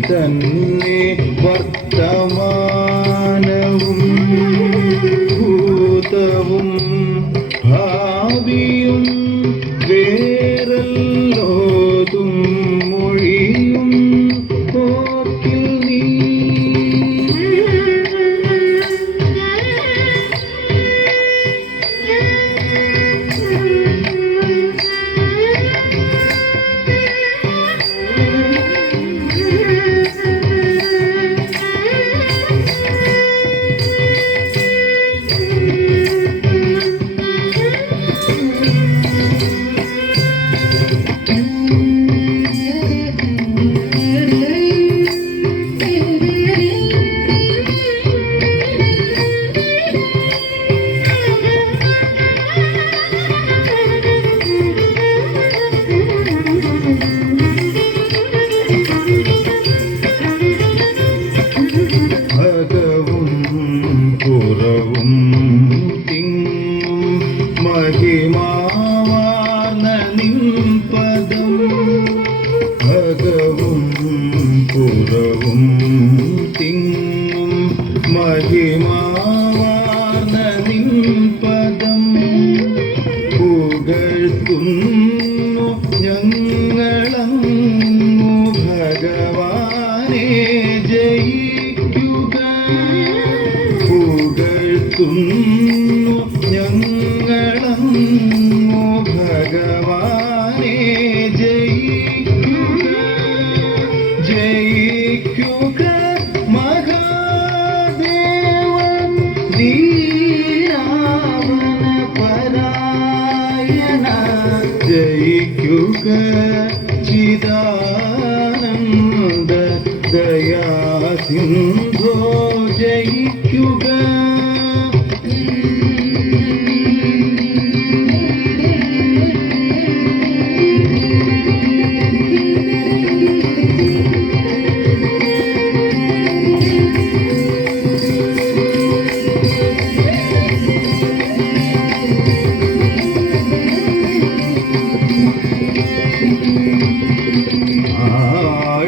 तन्मे वर्तमा മഹിമാവാർന്ന നിൻപദം ഭഗവും പുറവും തിങ്ങും മഹിമാവാർന്ന നിൻപദം പുകഴ്ത്തുന്നു ഞങ്ങളങ്ങു ഭഗവാനെ ജയിക്കുക. പുകഴ്ത്തുന്നു പരായണ ജയിക്കുക. ചിദാനന്ദ ദയാസിന്ധോ ജയിക്കുക.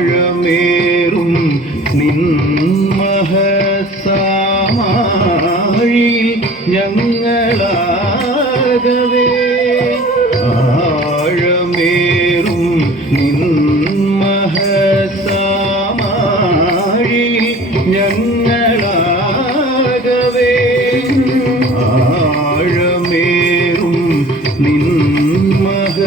ആഴമേറും നിൻമഹസാമഴി ഞങ്ങളാകവേ. ആഴമേറും നിൻമഹസാമഴി ഞങ്ങളാകവേ. ആഴമേറും നിൻമഹ